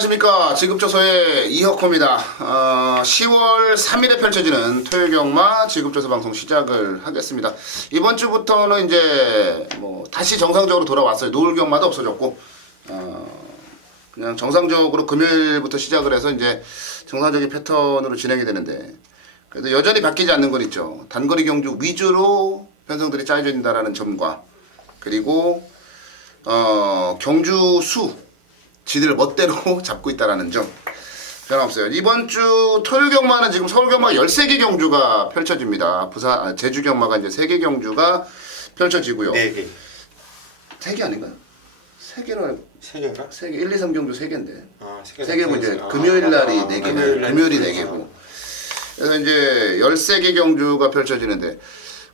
안녕하십니까. 지급조서의 이혁호입니다. 10월 3일에 펼쳐지는 토요경마 지급조서 방송 시작을 하겠습니다. 이번 주부터는 이제 뭐 다시 정상적으로 돌아왔어요. 노을경마도 없어졌고 그냥 정상적으로 금요일부터 시작을 해서 이제 정상적인 패턴으로 진행이 되는데, 그래도 여전히 바뀌지 않는 건 있죠. 단거리 경주 위주로 편성들이 짜여져 있다라는 점과, 그리고 경주 수 지들 멋대로 잡고 있다라는 점 변함없어요. 이번 주 토요일 경마는 지금 서울 경마가 13개 경주가 펼쳐집니다. 제주 경마가 이제 3개 경주가 펼쳐지고요. 4개. 3개 아닌가요? 3개로 알고. 3개인가? 3개, 1, 2, 3 경주 3개인데. 아, 3개고 이제 금요일 날이 4개, 금요일이 4개고. 그래서 이제 13개 경주가 펼쳐지는데,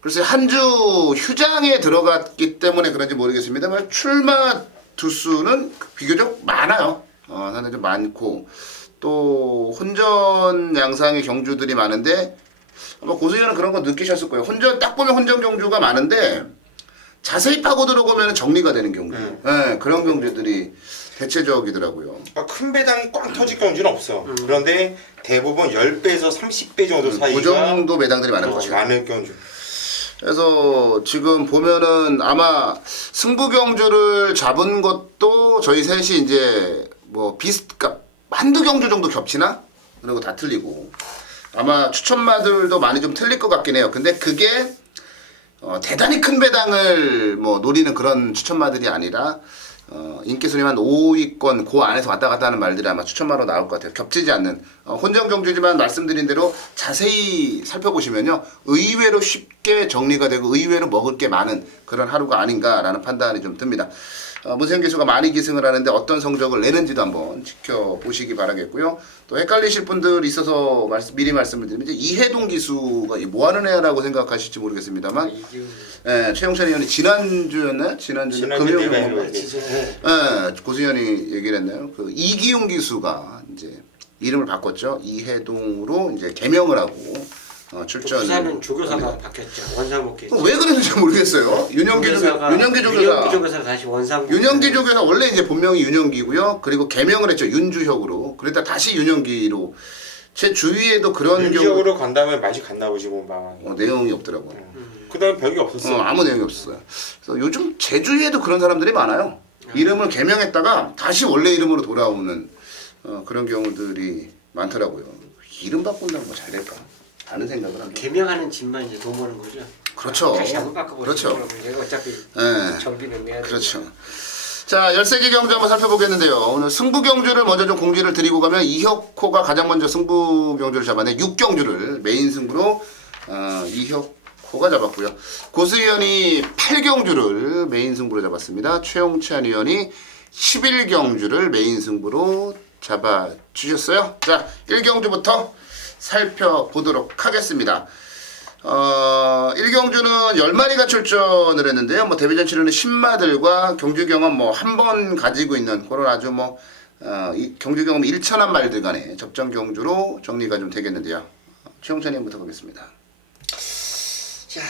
글쎄 한 주 휴장에 들어갔기 때문에 그런지 모르겠습니다만 출마 두수는 비교적 많아요. 상당히 좀 많고, 또 혼전 양상의 경주들이 많은데, 아마 고수위원은 그런 거 느끼셨을 거예요. 혼전 딱 보면 혼전 경주가 많은데 자세히 파고 들어보면 정리가 되는 경주. 네, 그런 경주들이 대체적이더라고요. 큰 배당이 꽝 터질 경주는 없어. 그런데 대부분 10배에서 30배 정도 사이가 그 정도 매당들이 많은 거죠. 많은 경주. 그래서 지금 보면은 아마 승부 경주를 잡은 것도 저희 셋이 이제 뭐 그러니까 한두 경주 정도 겹치나? 그리고 다 틀리고, 아마 추천마들도 많이 좀 틀릴 것 같긴 해요. 근데 그게 대단히 큰 배당을 뭐 노리는 그런 추천마들이 아니라 인기 순위 한 5위권 그 안에서 왔다 갔다 하는 말들이 아마 추천마로 나올 것 같아요. 겹치지 않는 혼전 경주지만 말씀드린 대로 자세히 살펴보시면요, 의외로 쉽게 정리가 되고 의외로 먹을 게 많은 그런 하루가 아닌가라는 판단이 좀 듭니다. 문세영 기수가 많이 기승을 하는데 어떤 성적을 내는지도 한번 지켜보시기 바라겠고요. 또 헷갈리실 분들 있어서 미리 말씀을 드리면, 이제 이해동 기수가 뭐하는 애라고 생각하실지 모르겠습니다만, 최용찬 의원이 지난주였나요? 지난주 금요일 고수위원이 얘기를 했나요? 그 이기용 기수가 이제 이름을 바꿨죠. 이해동으로 이제 개명을 하고 출전. 부산은 조교사가 바뀌었죠. 원상복귀. 왜 그랬는지 모르겠어요. 윤영기 조교사 다시 원상복귀. 윤영기 조교사 원래 이제 본명이 윤영기고요. 그리고 개명을 했죠. 윤주혁으로. 그러다 다시 윤영기로. 제 주위에도 그런 윤주혁으로 간 다음에 맛이 갔나 보지 뭐. 내용이 없더라고요. 그다음에 별게 없었어요. 아무 내용이 없었어요. 그래서 요즘 제 주위에도 그런 사람들이 많아요. 이름을 개명했다가 다시 원래 이름으로 돌아오는 그런 경우들이 많더라고요. 이름 바꾼다면 뭐 잘 될까 하는 생각을 합니다. 개명하는 집만 이제 돈 버는 거죠. 그렇죠. 다시 한번 바꿔보시죠. 그렇죠. 어차피 정비는 내야 되고. 그렇죠. 자, 13개 경주 한번 살펴보겠는데요. 오늘 승부 경주를 먼저 좀 공지를 드리고 가면, 이혁호가 가장 먼저 승부 경주를 잡았네. 6경주를 메인 승부로 이혁호가 잡았고요. 고수위원이 8경주를 메인 승부로 잡았습니다. 최용찬 의원이 11경주를 메인 승부로 잡아주셨어요. 자, 1경주부터 살펴보도록 하겠습니다. 1경주는 10마리가 출전을 했는데요. 뭐 데뷔전 치르는 신마들과 경주 경험 뭐 한 번 가지고 있는 그런 아주 뭐 경주 경험 1천한 말들 간의 접전 경주로 정리가 좀 되겠는데요. 최용찬 의원부터 보겠습니다. 자,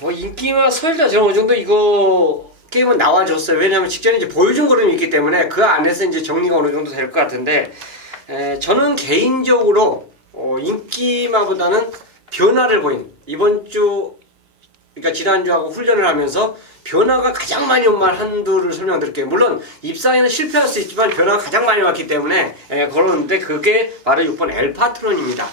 뭐 인기와 설자 저는 어느 정도 이거 게임은 나와줬어요. 왜냐하면 직전에 이제 보여준 그림이 있기 때문에 그 안에서 이제 정리가 어느 정도 될 것 같은데, 저는 개인적으로 인기마보다는 변화를 보인 이번 주, 그러니까 지난주하고 훈련을 하면서 변화가 가장 많이 온 말 한두를 설명드릴게요. 물론 입상에는 실패할 수 있지만 변화가 가장 많이 왔기 때문에 걸었는데, 그게 바로 6번 엘파트론입니다.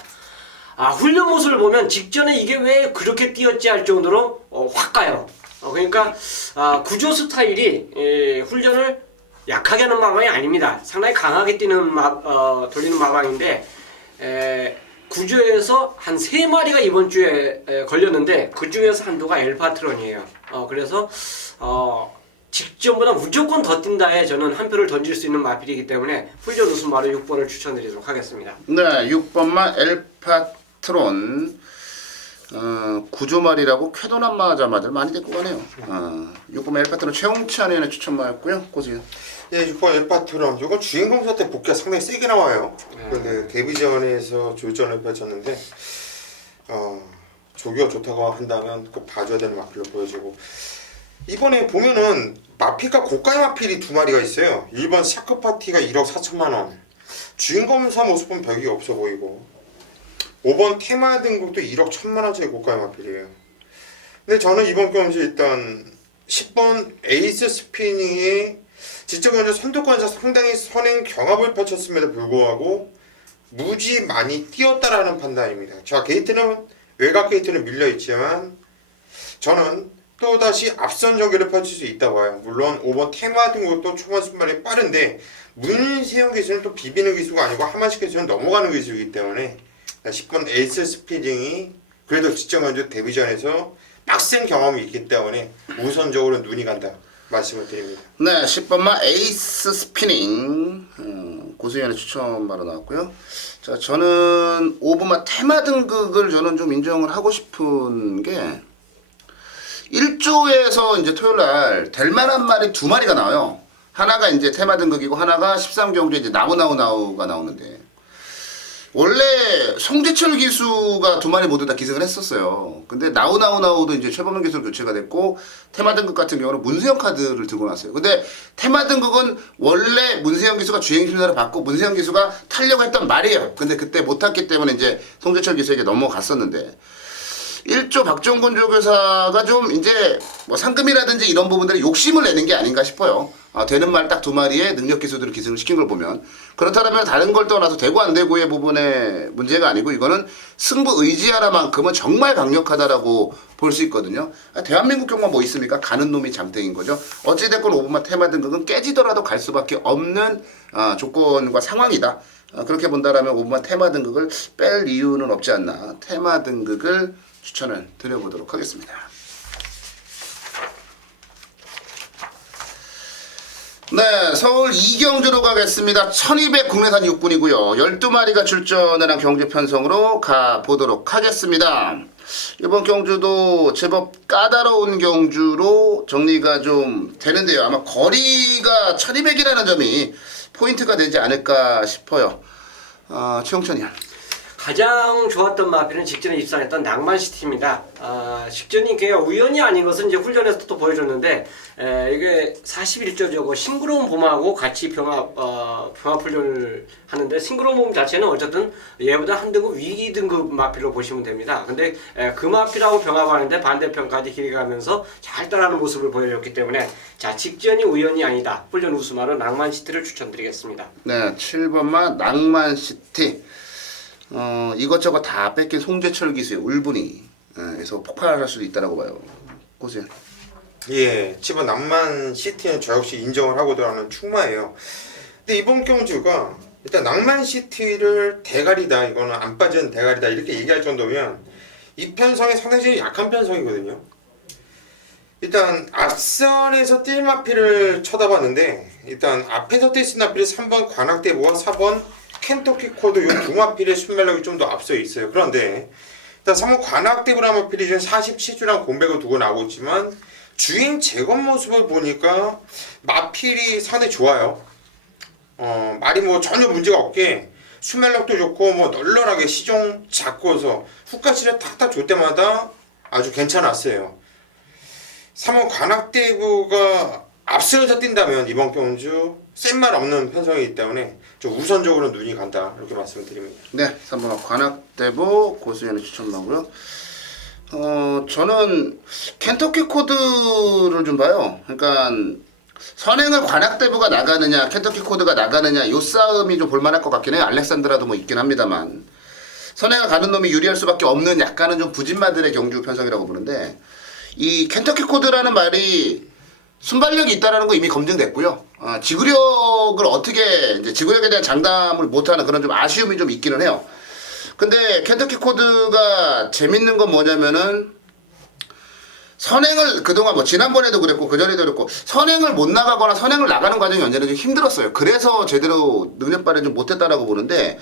훈련 모습을 보면 직전에 이게 왜 그렇게 뛰었지 할 정도로 확 가요. 그러니까 구조 스타일이 훈련을 약하게 하는 마방이 아닙니다. 상당히 강하게 뛰는 돌리는 마방인데, 구조에서 한 3마리가 이번 주에 걸렸는데 그 중에서 한두가 엘파트론이에요. 그래서 직전보다 무조건 더 뛴다에 저는 한 표를 던질 수 있는 마필이기 때문에 훈련 우승마로 6번을 추천드리도록 하겠습니다. 네, 6번마 엘파트론. 구조말이라고 쾌도남마자마들 많이 데리고 가네요. 6번 엘파트론 최용찬 의원의 추천마였고요. 고수위원. 네, 6번 엘파트론. 이건 주인공사 때 복귀가 상당히 세게 나와요. 그런데 데뷔전에서 조전을 펼쳤는데 조기가 좋다고 한다면 꼭 봐줘야 되는 마필로 보여지고, 이번에 보면은 마필과 고가의 마필이 2마리가 있어요. 1번 샤크파티가 1억 4천만 원, 주인검사 모습은 벽이 없어 보이고 5번 테마 등급도 1억 1천만 원짜리 고가의 마필이에요. 근데 저는 이번 경주 일단 10번 에이스 스피닝이 지적 현재 선두권에서 상당히 선행 경합을 펼쳤음에도 불구하고 무지 많이 뛰었다라는 판단입니다. 자, 게이트는 외곽 게이트는 밀려 있지만 저는 또다시 앞선 전개를 펼칠 수 있다고 봐요. 물론 5번 테마 등급도 초반 순발이 빠른데 문세영 기수는 또 비비는 기수가 아니고 하만식 기수는 넘어가는 기수이기 때문에 10번 에이스 스피딩이 그래도 지적 현재 데뷔전에서 빡센 경험이 있기 때문에 우선적으로 눈이 간다 말씀을 드립니다. 네, 10번마 에이스 스피닝 고수연의 추천 바로 나왔고요. 자, 저는 5번마 테마 등극을 저는 좀 인정을 하고 싶은 게 1조에서 이제 토요일 날 될 만한 말이 두 마리가 나와요. 하나가 이제 테마 등극이고 하나가 13경주에 이제 나우가 나오는데 원래 송재철 기수가 두 마리 모두 다 기승을 했었어요. 근데 나우도 이제 최범현 기수로 교체가 됐고 테마 등극 같은 경우는 문세영 카드를 들고 났어요. 근데 테마 등극은 원래 문세영 기수가 주행 심사를 받고 문세영 기수가 타려고 했던 말이에요. 근데 그때 못 탔기 때문에 이제 송재철 기수에게 넘어갔었는데 1조 박정근 조교사가 좀 이제 뭐 상금이라든지 이런 부분들에 욕심을 내는 게 아닌가 싶어요. 되는 말 딱 두 마리에 능력 기수들을 기승을 시킨 걸 보면 그렇다면 다른 걸 떠나서 되고 안 되고의 부분의 문제가 아니고 이거는 승부 의지 하나만큼은 정말 강력하다라고 볼 수 있거든요. 대한민국 경만 뭐 있습니까? 가는 놈이 장땡인 거죠. 어찌됐건 5번마 테마 등극은 깨지더라도 갈 수밖에 없는 조건과 상황이다. 그렇게 본다라면 5번마 테마 등극을 뺄 이유는 없지 않나. 테마 등극을 추천을 드려보도록 하겠습니다. 네, 서울 이경주로 가겠습니다. 1200 국내산 육군이고요. 12마리가 출전을 한 경주 편성으로 가보도록 하겠습니다. 이번 경주도 제법 까다로운 경주로 정리가 좀 되는데요. 아마 거리가 1200이라는 점이 포인트가 되지 않을까 싶어요. 최홍천이요. 가장 좋았던 마필은 직전에 입상했던 낭만시티입니다. 직전이 그냥 우연이 아닌 것은 이제 훈련에서 또 보여줬는데 이게 41조죠. 싱그러운 봄하고 같이 병합 훈련을 하는데 싱그러운 봄 자체는 어쨌든 얘보다 한 등급 위 등급 마필로 보시면 됩니다. 근데 그 마필하고 병합하는데 반대편까지 길가면서 잘 따라하는 모습을 보여줬기 때문에 자 직전이 우연이 아니다. 훈련 우수마로 낭만시티를 추천드리겠습니다. 네, 7번마 낭만시티. 이것저것 다 뺏긴 송재철 기수의 울분이에서 폭발할 수도 있다고 봐요. 고수연. 예, 집은 낭만 시티는 저 역시 인정을 하고 들어가는 충마예요. 근데 이번 경주가 일단 낭만 시티를 대가리다, 이거는 안 빠지는 대가리다 이렇게 얘기할 정도면 이 편성이 상당히 약한 편성이거든요. 일단 앞선에서 뛸 마필을 쳐다봤는데 일단 앞에서 뛸 마필이 3번 관악대보와 4번 켄터키 코드 이 두 마필의 순매력이 좀 더 앞서 있어요. 그런데 일단 3번 관악대보라 마필이 지금 47주랑 공백을 두고 나오고 있지만 주행 제거 모습을 보니까 마필이 상당히 좋아요. 말이 뭐 전혀 문제가 없게 순매력도 좋고 뭐 널널하게 시종 잡고서 훅가시를 탁탁 줄 때마다 아주 괜찮았어요. 3번 관악대구가 앞서서 뛴다면 이번 경주 센말 없는 편성이기 때문에 좀 우선적으로 눈이 간다 이렇게 말씀드립니다. 네, 3번 관악대보 고수연의 추천 나오고요. 저는 켄터키 코드를 좀 봐요. 그러니까 선행을 관악대보가 나가느냐 켄터키 코드가 나가느냐 요 싸움이 좀 볼만할 것 같긴 해요. 알렉산드라도 뭐 있긴 합니다만 선행을 가는 놈이 유리할 수밖에 없는 약간은 좀 부진마들의 경주 편성이라고 보는데 이 켄터키 코드라는 말이 순발력이 있다라는 거 이미 검증됐고요. 지구력을 어떻게 이제 지구력에 대한 장담을 못하는 그런 좀 아쉬움이 좀 있기는 해요. 근데 켄터키 코드가 재밌는 건 뭐냐면은 선행을 그동안 뭐 지난번에도 그랬고 그전에도 그랬고 선행을 못 나가거나 선행을 나가는 과정이 언제나 좀 힘들었어요. 그래서 제대로 능력 발휘 좀 못했다라고 보는데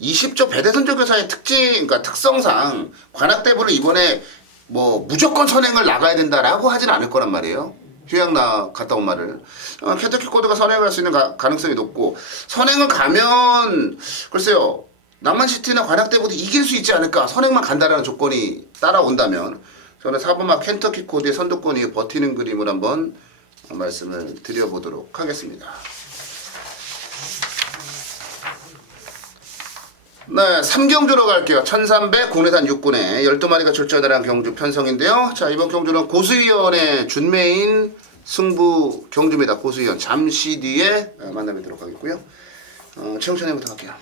20조 배대선조교사의 그러니까 특성상 관악대부를 이번에 뭐 무조건 선행을 나가야 된다라고 하진 않을 거란 말이에요. 휴양 갔다 온 말을. 켄터키 코드가 선행을 할 수 있는 가능성이 높고 선행을 가면 글쎄요. 낭만시티나 관악대보도 이길 수 있지 않을까. 선행만 간다라는 조건이 따라온다면 저는 4번마 켄터키 코드의 선두권이 버티는 그림을 한번 말씀을 드려보도록 하겠습니다. 네, 3경주로 갈게요. 1300 국내산 6군에 12마리가 출전하는 경주 편성인데요. 자, 이번 경주는 고수위원의 준메인 승부 경주입니다. 고수위원 잠시 뒤에 만나뵙도록 하겠고요. 최영찬님부터 갈게요.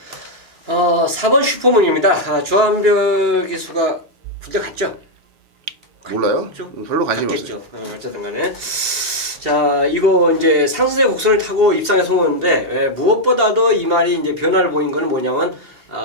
4번 슈퍼문입니다. 조한별 기수가 군대 갔죠? 몰라요? 별로 관심이 갔겠죠. 없어요. 어쨌든 간에. 자, 이거 이제 상승세 곡선을 타고 입상해서 오는데 무엇보다도 이 말이 이제 변화를 보인 거는 뭐냐면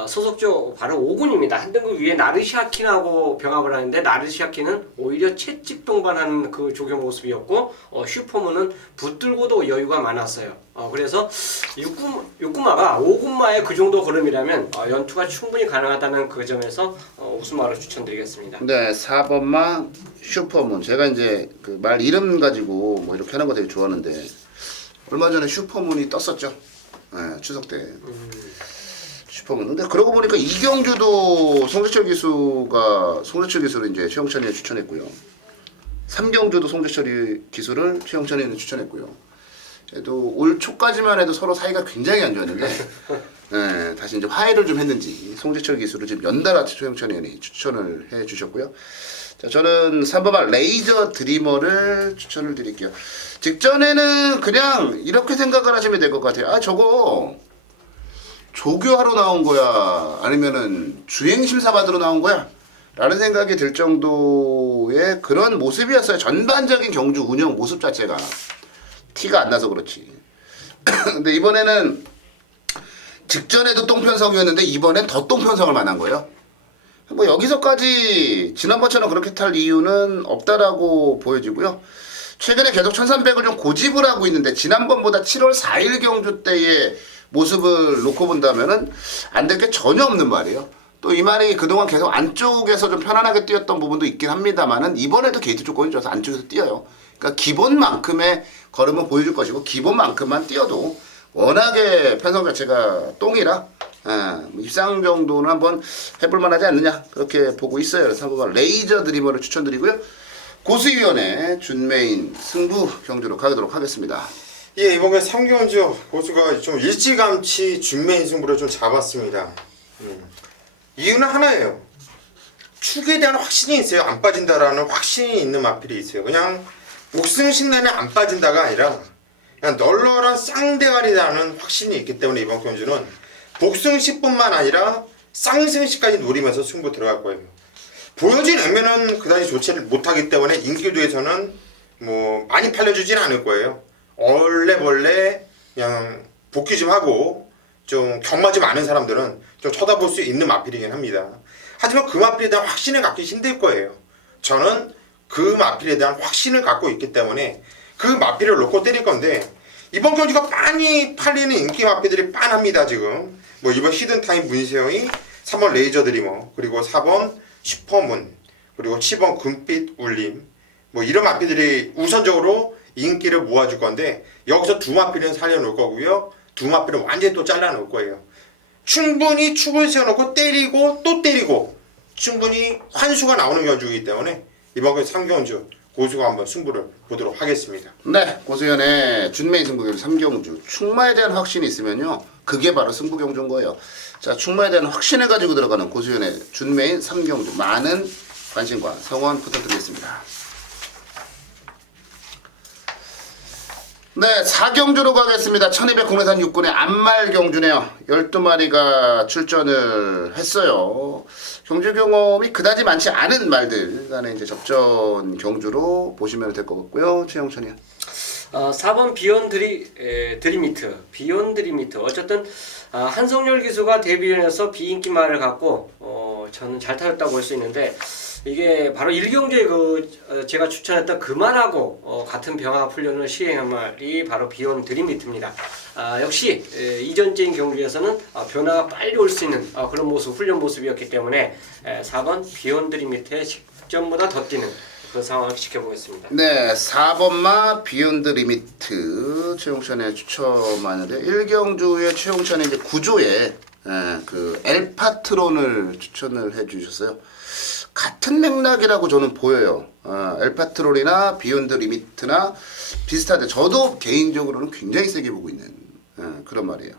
소속조 바로 5군입니다. 한 등급 위에 나르시아킨하고 병합을 하는데 나르시아킨은 오히려 채찍 동반하는 그 조교 모습이었고 슈퍼문은 붙들고도 여유가 많았어요. 그래서 6군마가 5군마의 그 정도 걸음이라면 연투가 충분히 가능하다는 그 점에서 우승마를 추천드리겠습니다. 네, 4번마 슈퍼문. 제가 이제 그 말 이름 가지고 뭐 이렇게 하는 거 되게 좋아하는데 얼마 전에 슈퍼문이 떴었죠. 네, 추석 때. 슈퍼문. 근데 그러고 보니까 이경주도 송재철 기수를 이제 최영찬이가 추천했고요. 3경주도 송재철이 기수를 최영찬이는 추천했고요. 그래도 올 초까지만 해도 서로 사이가 굉장히 안 좋았는데 네, 다시 이제 화해를 좀 했는지 송재철 기수를 지금 연달아 최영찬 의원이 추천을 해 주셨고요. 자, 저는 3번마 레이저 드리머를 추천을 드릴게요. 직전에는 그냥 이렇게 생각을 하시면 될 것 같아요. 아, 저거 조교하러 나온 거야? 아니면은 주행심사 받으러 나온 거야? 라는 생각이 들 정도의 그런 모습이었어요. 전반적인 경주 운영 모습 자체가. 티가 안 나서 그렇지. 근데 이번에는 직전에도 똥편성이었는데 이번엔 더 똥편성을 만난 거예요. 뭐 여기서까지 지난번처럼 그렇게 탈 이유는 없다라고 보여지고요. 최근에 계속 1300을 좀 고집을 하고 있는데 지난번보다 7월 4일 경주 때의 모습을 놓고 본다면은 안 될 게 전혀 없는 말이에요. 또 이 말이 그동안 계속 안쪽에서 좀 편안하게 뛰었던 부분도 있긴 합니다만은 이번에도 게이트 조건이 좋아서 안쪽에서 뛰어요. 그러니까 기본만큼의 걸음은 보여줄 것이고 기본만큼만 뛰어도 워낙에 편성 자체가 똥이라 입상 정도는 한번 해볼 만하지 않느냐 그렇게 보고 있어요. 그래서 한번 레이저 드리머를 추천드리고요. 고수위원회 준메인 승부 경주로 가도록 하겠습니다. 예, 이번에 3경주 고수가 좀 일찌감치 준메인 승부를 좀 잡았습니다. 이유는 하나예요. 축에 대한 확신이 있어요. 안 빠진다라는 확신이 있는 마필이 있어요. 그냥 목승 신난에 안 빠진다가 아니라 그냥 널널한 쌍대가리라는 확신이 있기 때문에 이번 경주는 복승시뿐만 아니라 쌍승시까지 노리면서 승부 들어갈 거예요. 보여진 액면은 그다지 좋지 못하기 때문에 인기도에서는 뭐 많이 팔려주진 않을 거예요. 얼레벌레 그냥 복귀 좀 하고 좀 경마 좀 아는 사람들은 좀 쳐다볼 수 있는 마필이긴 합니다. 하지만 그 마필에 대한 확신을 갖기 힘들 거예요. 저는 그 마필에 대한 확신을 갖고 있기 때문에 그 마필을 놓고 때릴 건데 이번 경주가 많이 팔리는 인기 마필들이 빤합니다. 지금 뭐 이번 히든타임 문세영이 3번 레이저 드리머 그리고 4번 슈퍼문 그리고 7번 금빛 울림 뭐 이런 마필들이 우선적으로 인기를 모아줄 건데 여기서 두 마필은 살려놓을 거고요. 두 마필은 완전히 또 잘라놓을 거예요. 충분히 축을 세워놓고 때리고 또 때리고 충분히 환수가 나오는 경주이기 때문에 이번 3경주 고수가 한번 승부를 보도록 하겠습니다. 네, 고수위원회 준메인 승부경주 3경주 충마에 대한 확신이 있으면요 그게 바로 승부경주인 거예요. 자, 충마에 대한 확신을 가지고 들어가는 고수위원회 준메인 3경주 많은 관심과 성원 부탁드리겠습니다. 네, 4경주로 가겠습니다. 1200 국내산 6군의 안말 경주네요. 12마리가 출전을 했어요. 경주 경험이 그다지 많지 않은 말들 간의 이제 접전 경주로 보시면 될 것 같고요. 최영천이요. 4번 비욘 드리미트. 비욘 드리미트. 어쨌든 한성열 기수가 데뷔해서 비인기말을 갖고 저는 잘 타였다고 볼 수 있는데 이게 바로 1경주에 제가 추천했던 그 말하고 같은 병합 훈련을 시행한 말이 바로 비욘 드림미트입니다. 역시 이전적인 경주에서는 변화가 빨리 올 수 있는 그런 모습, 훈련 모습이었기 때문에 4번 비욘 드림미트의 직전보다 더 뛰는 그런 상황을 지켜보겠습니다. 네, 4번마 비욘드 리미트 최용찬의 추천하는데 1경주의 최용찬의 이제 구조에 그 엘파트론을 추천을 해주셨어요. 같은 맥락이라고 저는 보여요. 엘파트론이나 비욘드 리미트나 비슷한데 저도 개인적으로는 굉장히 세게 보고 있는 그런 말이에요.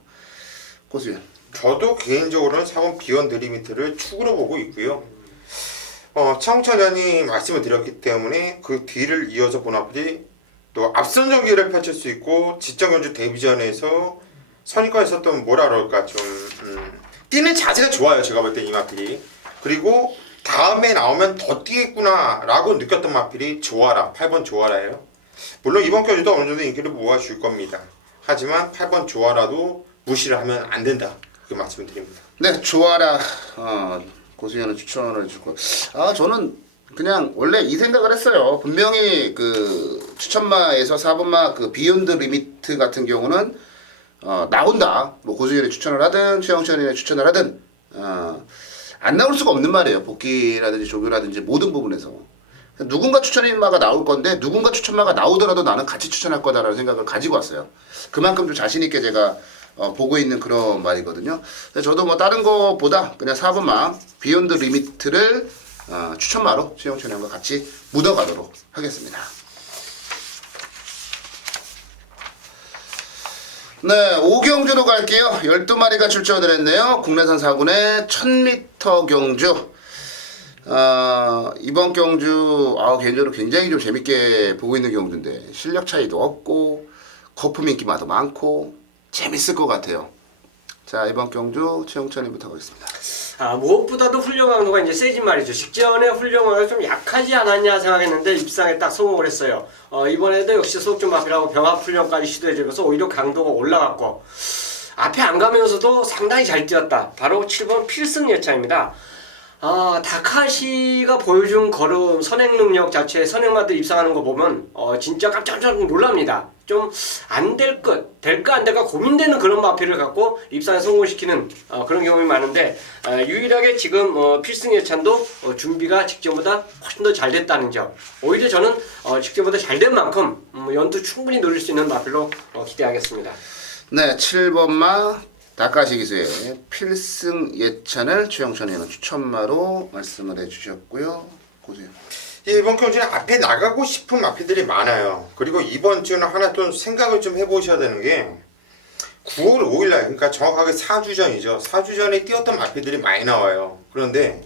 고수연. 저도 개인적으로는 4번 비욘드 리미트를 축으로 보고 있고요. 차홍찬장이 말씀을 드렸기 때문에 그 뒤를 이어서 보나플이 또 앞선 전기를 펼칠 수 있고 지정경주 데뷔전에서 선입관했었던 뭐라 그럴까 좀 뛰는 자세가 좋아요. 제가 볼 때 이 마필이. 그리고 다음에 나오면 더 뛰겠구나 라고 느꼈던 마필이 조아라 8번 조아라예요. 물론 이번 경주도 어느 정도 인기를 모아줄 겁니다. 하지만 8번 조아라도 무시를 하면 안 된다. 그 말씀을 드립니다. 네, 좋아라. 고수현은 추천을 해주고. 저는 그냥 원래 이 생각을 했어요. 분명히 그 추천마에서 4번마 그 비욘드 리미트 같은 경우는 나온다. 뭐 고수현이 추천을 하든 최영천이 추천을 하든 안 나올 수가 없는 말이에요. 복귀라든지 조교라든지 모든 부분에서. 누군가 추천마가 나올 건데 누군가 추천마가 나오더라도 나는 같이 추천할 거다라는 생각을 가지고 왔어요. 그만큼 좀 자신 있게 제가 보고 있는 그런 말이거든요. 저도 뭐 다른 거보다 그냥 4번마 비욘드 리미트를 추천마로 최영천 형과 같이 묻어가도록 하겠습니다. 네, 5경주로 갈게요. 12마리가 출전을 했네요. 국내산 4군의 1000m 경주. 이번 경주 개인적으로 굉장히 좀 재밌게 보고 있는 경주인데 실력 차이도 없고 거품 인기마도 많고 재밌을 것 같아요. 자, 이번 경주 최영천님부터 가겠습니다. 무엇보다도 훈련 강도가 이제 세진 말이죠. 직전에 훈련 강도가 좀 약하지 않았냐 생각했는데 입상에 딱 성공을 했어요. 이번에도 역시 소극점 마필하고 병합 훈련까지 시도해주면서 오히려 강도가 올라갔고 앞에 안 가면서도 상당히 잘 뛰었다. 바로 7번 필승 예차입니다. 다카시가 보여준 걸음 선행 능력 자체 선행마들 입상하는 거 보면 진짜 깜짝깜짝 놀랍니다. 좀 안 될까 안 될까 고민되는 그런 마필을 갖고 입상에 성공시키는 그런 경험이 많은데 유일하게 지금 필승 예찬도 준비가 직전보다 훨씬 더 잘 됐다는 점. 오히려 저는 직전보다 잘 된 만큼 연두 충분히 노릴 수 있는 마필로 기대하겠습니다. 네, 7번마 다카시 기수의 필승 예찬을 최영천이는 추천마로 말씀을 해주셨고요. 보세요. 이번 경주는 앞에 나가고 싶은 마필들이 많아요. 그리고 이번 주는 하나 좀 생각을 좀 해보셔야 되는 게 9월 5일날 그러니까 정확하게 4주전이죠. 4주전에 뛰었던 마필들이 많이 나와요. 그런데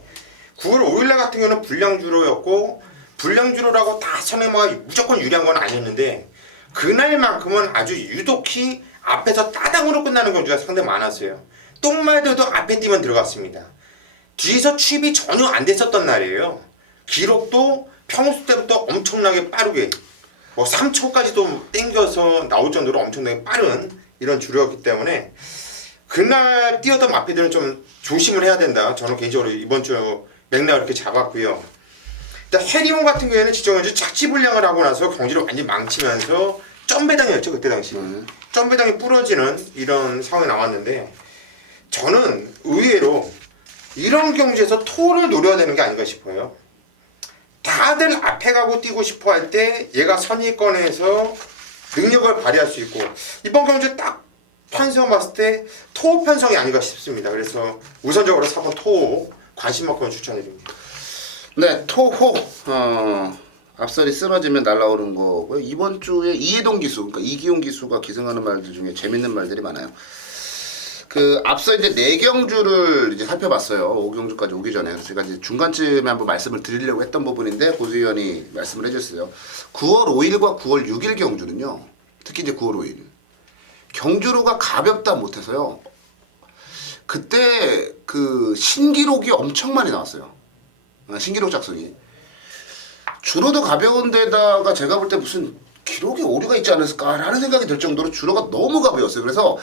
9월 5일날 같은 경우는 불량주로였고 불량주로라고 다 선행마가 무조건 유리한 건 아니었는데 그날만큼은 아주 유독히 앞에서 따당으로 끝나는 경주가 상당히 많았어요. 똥말들도 앞에 뛰면 들어갔습니다. 뒤에서 취입이 전혀 안 됐었던 날이에요. 기록도 평소 때부터 엄청나게 빠르게 3초까지도 땡겨서 나올 정도로 엄청나게 빠른 이런 주류였기 때문에 그날 뛰었던 마필들은 좀 조심을 해야 된다. 저는 개인적으로 이번 주 맥락을 이렇게 잡았고요. 일단 해리온 같은 경우에는 지정현주 착지불량을 하고 나서 경기를 완전히 망치면서 점배당이었죠. 그때 당시 점배당이 부러지는 이런 상황이 나왔는데 저는 의외로 이런 경주에서 토를 노려야 되는 게 아닌가 싶어요. 다들 앞에 가고 뛰고 싶어 할 때 얘가 선의권에서 능력을 발휘할 수 있고 이번 경주에 딱 편성 봤을 때 토 편성이 아닌가 싶습니다. 그래서 우선적으로 4번 토 관심 만큼 추천드립니다. 네, 토호 앞설이 쓰러지면 날아오른 거고요. 이번 주에 이해동 기수, 그러니까 이기용 기수가 기승하는 말들 중에 재밌는 말들이 많아요. 그 앞서 이제 4경주를 이제 살펴봤어요. 5경주까지 오기 전에. 그래서 제가 이제 중간쯤에 한번 말씀을 드리려고 했던 부분인데 고수위원이 말씀을 해줬어요. 9월 5일과 9월 6일 경주는요. 특히 이제 9월 5일 경주로가 가볍다 못해서요. 그때 그 신기록이 엄청 많이 나왔어요. 신기록 작성이. 주로도 가벼운 데다가 제가 볼 때 무슨 기록에 오류가 있지 않았을까라는 생각이 들 정도로 주로가 너무 가벼웠어요. 그래서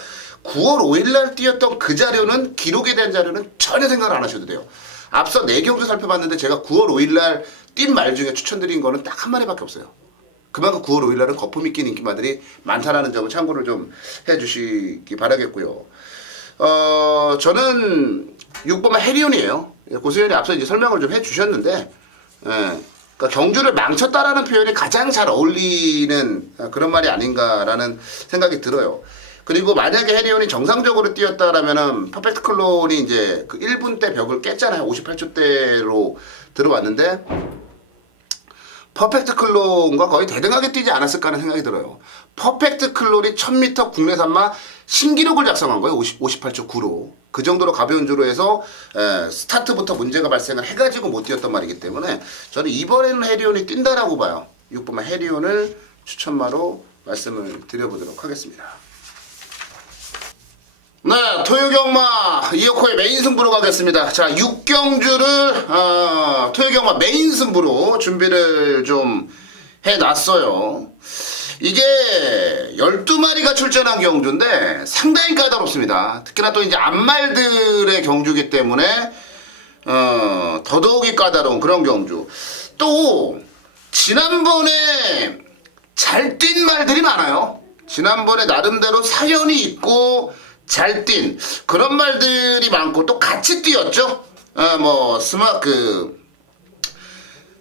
9월 5일날 뛰었던 그 자료는 기록에 대한 자료는 전혀 생각을 안 하셔도 돼요. 앞서 4경주 살펴봤는데 제가 9월 5일날 뛴 말 중에 추천드린 거는 딱 한 마리밖에 없어요. 그만큼 9월 5일날은 거품이 낀 인기마들이 많다라는 점을 참고를 좀 해주시기 바라겠고요. 저는 6번만 해리온이에요. 고수현이 앞서 이제 설명을 좀 해주셨는데, 그러니까 경주를 망쳤다라는 표현이 가장 잘 어울리는 그런 말이 아닌가라는 생각이 들어요. 그리고 만약에 해리온이 정상적으로 뛰었다라면은 퍼펙트 클론이 이제 그 1분 대 벽을 깼잖아요. 58초대로 들어왔는데 퍼펙트 클론과 거의 대등하게 뛰지 않았을까 하는 생각이 들어요. 퍼펙트 클론이 1000m 국내산마 신기록을 작성한 거예요. 58초 9로. 그 정도로 가벼운 주로 해서 스타트부터 문제가 발생을 해가지고 못 뛰었단 말이기 때문에 저는 이번에는 해리온이 뛴다라고 봐요. 6번만 해리온을 추천마로 말씀을 드려보도록 하겠습니다. 네, 토요경마 이어코의 메인 승부로 가겠습니다. 자, 6경주를 토요경마 메인 승부로 준비를 좀 해놨어요. 이게 12마리가 출전한 경주인데 상당히 까다롭습니다. 특히나 또 이제 암말들의 경주이기 때문에 더더욱이 까다로운 그런 경주. 또 지난번에 잘 뛴 말들이 많아요. 지난번에 나름대로 사연이 있고 잘 뛴 그런 말들이 많고 또 같이 뛰었죠. 뭐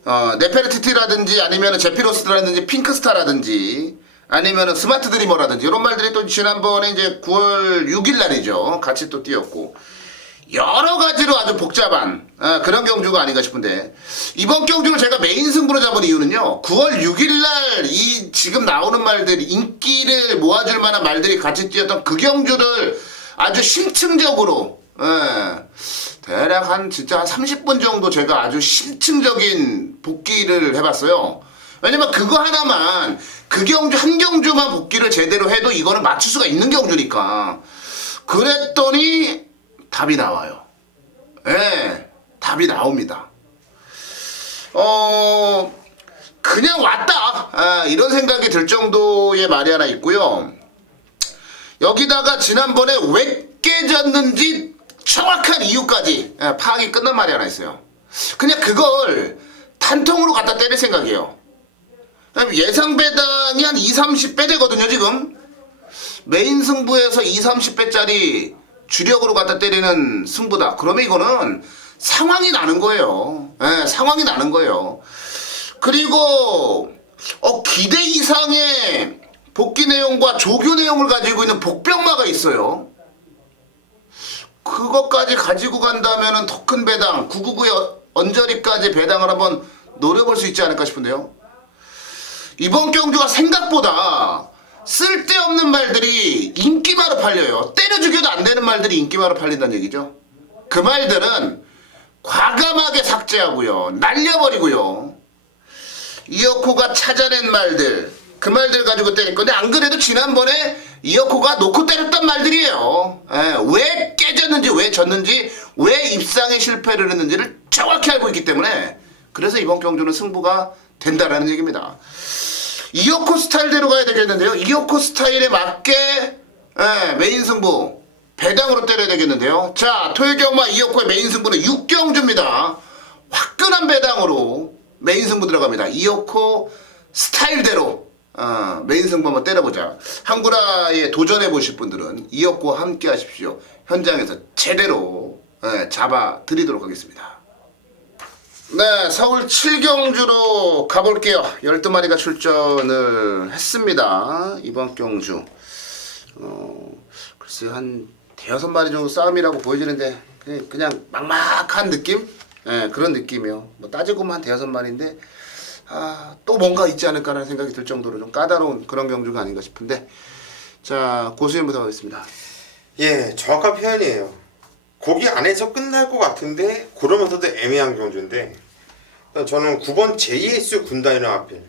네페르티티라든지 아니면 제피로스라든지 핑크스타라든지 아니면 스마트 드리머라든지 이런 말들이 또 지난번에 이제 9월 6일 날이죠. 같이 또 뛰었고 여러 가지로 아주 복잡한 그런 경주가 아닌가 싶은데 이번 경주를 제가 메인 승부로 잡은 이유는요. 9월 6일 날 이 지금 나오는 말들이 인기를 모아줄 만한 말들이 같이 뛰었던 그 경주를 아주 심층적으로 대략 진짜 한 30분 정도 제가 아주 심층적인 복귀를 해봤어요. 왜냐면 그거 하나만 그 경주 한 경주만 복귀를 제대로 해도 이거는 맞출 수가 있는 경주니까 그랬더니 답이 나와요. 답이 나옵니다. 그냥 왔다 이런 생각이 들 정도의 말이 하나 있고요. 여기다가 지난번에 왜 깨졌는지 정확한 이유까지 파악이 끝난 말이 하나 있어요. 그냥 그걸 단통으로 갖다 때릴 생각이에요. 예상 배당이 한 20-30배 되거든요 지금. 메인 승부에서 20-30배짜리 주력으로 갖다 때리는 승부다. 그러면 이거는 상황이 나는 거예요. 상황이 나는 거예요. 그리고 기대 이상의 복귀 내용과 조교 내용을 가지고 있는 복병마가 있어요. 그것까지 가지고 간다면은 더 큰 배당 999의 언저리까지 배당을 한번 노려볼 수 있지 않을까 싶은데요. 이번 경주가 생각보다 쓸데없는 말들이 인기마로 팔려요. 때려 죽여도 안 되는 말들이 인기마로 팔린다는 얘기죠. 그 말들은 과감하게 삭제하고요. 날려버리고요. 이어코가 찾아낸 말들 그 말들 가지고 때릴 건데 안 그래도 지난번에 이어코가 놓고 때렸던 말들이에요. 왜 깨졌는지 왜 졌는지 왜 입상에 실패를 했는지를 정확히 알고 있기 때문에 그래서 이번 경주는 승부가 된다라는 얘기입니다. 이어코 스타일대로 가야 되겠는데요. 이어코 스타일에 맞게 메인 승부 배당으로 때려야 되겠는데요. 자, 토요경마 이어코의 메인 승부는 6경주입니다. 화끈한 배당으로 메인 승부 들어갑니다. 이어코 스타일대로 메인 승부 한번 때려보자. 한구라에 도전해 보실 분들은 이어코와 함께 하십시오. 현장에서 제대로 잡아드리도록 하겠습니다. 네, 서울 7경주로 가볼게요. 12마리가 출전을 했습니다. 이번 경주. 글쎄 한 대여섯 마리 정도 싸움이라고 보여지는데 그냥 막막한 느낌? 그런 느낌이요. 뭐 따지고만 한 대여섯 마리인데 또 뭔가 있지 않을까라는 생각이 들 정도로 좀 까다로운 그런 경주가 아닌가 싶은데 자, 고수님부터 가겠습니다. 예, 정확한 표현이에요. 거기 안에서 끝날 것 같은데 그러면서도 애매한 경주인데 저는 9번 JS 군단이라는 마필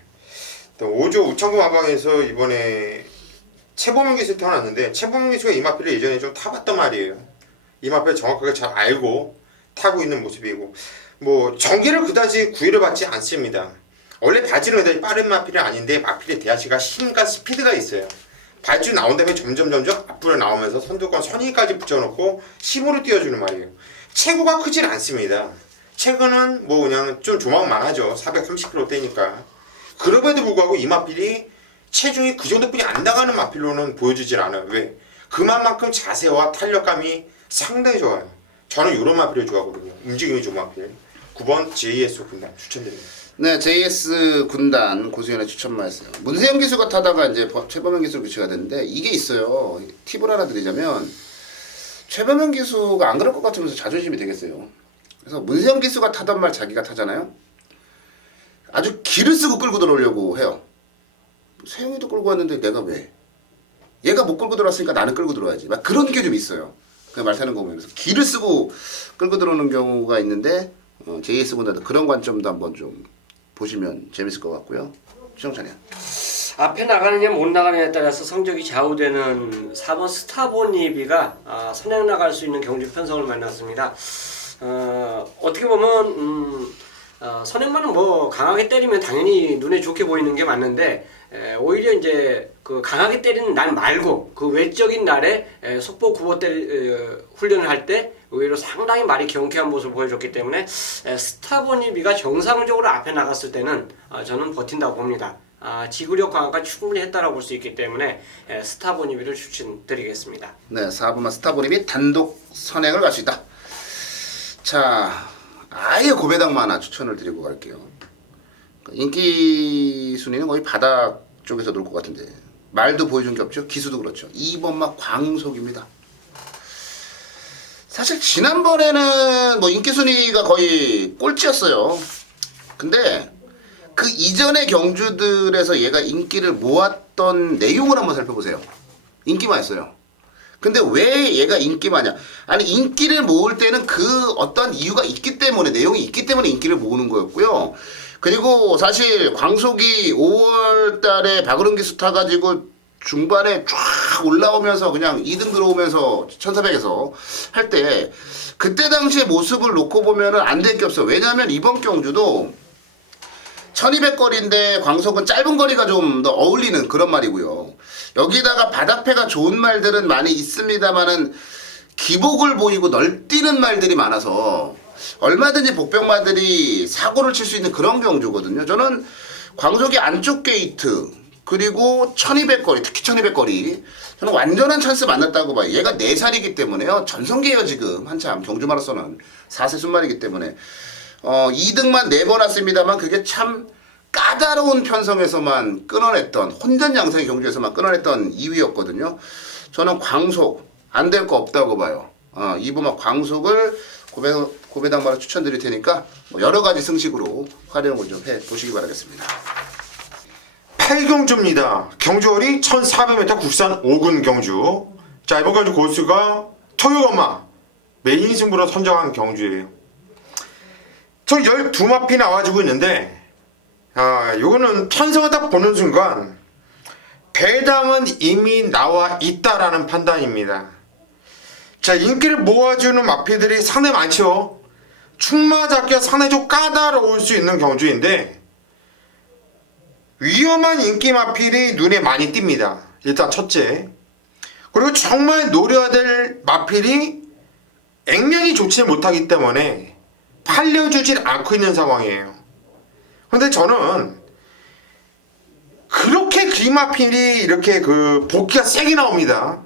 5조 우창구 마방에서 이번에 최범용 기수 태어났는데 최범용 기수가 이 마필을 예전에 좀 타봤단 말이에요. 이 마필을 정확하게 잘 알고 타고 있는 모습이고 뭐 전기를 그다지 구애를 받지 않습니다. 원래 발질은 그다지 빠른 마필이 아닌데 마필의 대하시가 힘과 스피드가 있어요. 발줄 나온 다음에 점점 앞으로 나오면서 선두권 선의까지 붙여놓고 힘으로 띄워주는 말이에요. 체구가 크진 않습니다. 체구는 뭐 그냥 좀 조망만 하죠. 430kg대니까. 그럼에도 불구하고 이 마필이 체중이 그 정도뿐이 안 나가는 마필로는 보여주질 않아요. 왜? 그만큼 자세와 탄력감이 상당히 좋아요. 저는 이런 마필을 좋아하거든요. 움직임이 좋은 마필. 9번 JS 군단 추천드립니다. 네, JS 군단 고수연의 추천마였어요. 문세영 기수가 타다가 이제 최범용 기수로 교체가 됐는데 이게 있어요. 팁을 하나 드리자면 최범용 기수가 안 그럴 것 같으면서 자존심이 되겠어요. 그래서 문세영 기수가 타던 말 자기가 타잖아요. 아주 기를 쓰고 끌고 들어오려고 해요. 세영이도 끌고 왔는데 내가 왜? 얘가 못 끌고 들어왔으니까 나는 끌고 들어와야지. 막 그런 게 좀 있어요. 그냥 말 타는 거 보면서 기를 쓰고 끌고 들어오는 경우가 있는데 JS보다도 그런 관점도 한번 좀 보시면 재밌을 것 같고요. 최영찬이야. 앞에 나가느냐 못 나가느냐에 따라서 성적이 좌우되는 4번 스타보니비가 선행 나갈 수 있는 경주 편성을 만났습니다. 어떻게 보면 선행만은 뭐 강하게 때리면 당연히 눈에 좋게 보이는 게 맞는데 오히려 이제 그 강하게 때리는 날 말고 그 외적인 날에 속보 구보 훈련을 할 때 오히려 상당히 말이 경쾌한 모습을 보여줬기 때문에 스타보니비가 정상적으로 앞에 나갔을 때는 저는 버틴다고 봅니다. 지구력 강화가 충분히 했다라고 볼 수 있기 때문에 스타보니비를 추천드리겠습니다. 네, 4번만 스타보니비 단독 선행을 갈 수 있다. 자, 아예 고배당만 하나 추천을 드리고 갈게요. 인기 순위는 거의 바닥 쪽에서 놀 것 같은데 말도 보여준 게 없죠. 기수도 그렇죠. 2번만 광속입니다. 사실 지난번에는 뭐 인기 순위가 거의 꼴찌였어요. 근데 그 이전의 경주들에서 얘가 인기를 모았던 내용을 한번 살펴보세요. 인기만했어요. 근데 왜 얘가 인기마냐? 아니 인기를 모을 때는 그 어떤 이유가 있기 때문에 내용이 있기 때문에 인기를 모으는 거였고요. 그리고 사실 광속이 5월달에 박으름 기수 타가지고 중반에 쫙 올라오면서 그냥 2등 들어오면서 1400에서 할 때 그때 당시의 모습을 놓고 보면은 안 될 게 없어요. 왜냐하면 이번 경주도 1200거리인데 광속은 짧은 거리가 좀 더 어울리는 그런 말이고요. 여기다가 바닥패가 좋은 말들은 많이 있습니다만은 기복을 보이고 널뛰는 말들이 많아서 얼마든지 복병마들이 사고를 칠 수 있는 그런 경주거든요. 저는 광속이 안쪽 게이트 그리고 1200거리 특히 1200거리 저는 완전한 찬스 만났다고 봐요. 얘가 4살이기 때문에요. 전성기예요 지금 한참 경주 마라톤은 4세 순말이기 때문에 2등만 4번 왔습니다만 그게 참 까다로운 편성에서만 끊어냈던 혼전 양상의 경주에서만 끊어냈던 2위였거든요. 저는 광속 안 될 거 없다고 봐요. 이번만 광속을 고배당바로 추천드릴 테니까 여러 가지 승식으로 활용을 좀 해보시기 바라겠습니다. 8경주입니다. 경주월이 1400m 국산 5군 경주. 자, 이번 경주 고수가 토요엄마 메인 승부로 선정한 경주예요. 저 12마피 나와주고 있는데 요거는 편성을 딱 보는 순간 배당은 이미 나와 있다라는 판단입니다. 자, 인기를 모아주는 마피들이 상당히 많죠. 충마 잡기가 상당히 좀 까다로울 수 있는 경주인데 위험한 인기 마필이 눈에 많이 띕니다. 일단 첫째. 그리고 정말 노려야 될 마필이 액면이 좋지 못하기 때문에 팔려주질 않고 있는 상황이에요. 근데 저는 그렇게 귀마필이 이렇게 그 복귀가 세게 나옵니다.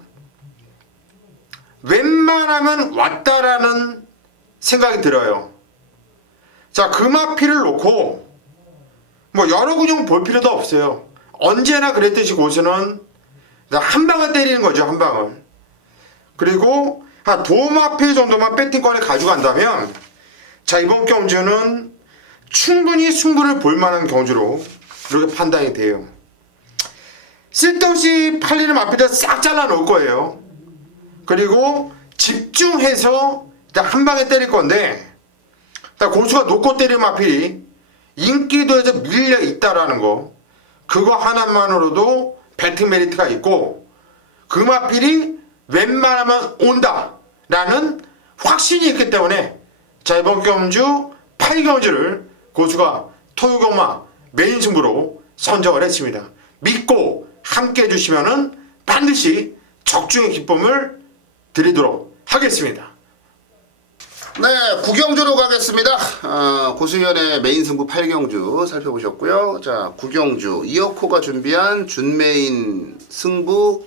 웬만하면 왔다라는 생각이 들어요. 자, 그 마필을 놓고 뭐 여러 근육 볼 필요도 없어요. 언제나 그랬듯이 고수는 한 방을 때리는 거죠. 한 방을. 그리고 한 도마필 정도만 배팅권에 가져간다면 자, 이번 경주는 충분히 승부를 볼 만한 경주로 이렇게 판단이 돼요. 쓸데없이 팔리는 마필들 싹 잘라 놓을 거예요. 그리고 집중해서 한 방에 때릴 건데 고수가 놓고 때리는 마필이 인기도에서 밀려 있다라는 거, 그거 하나만으로도 배팅 메리트가 있고 그 마필이 웬만하면 온다라는 확신이 있기 때문에 자, 이번 경주 8경주를 고수가 토요경마 메인 승부로 선정을 했습니다. 믿고 함께 해주시면은 반드시 적중의 기쁨을 드리도록 하겠습니다. 네, 9경주로 가겠습니다. 고수연의 메인 승부 8경주 살펴보셨고요. 자, 9경주 이어코가 준비한 준메인 승부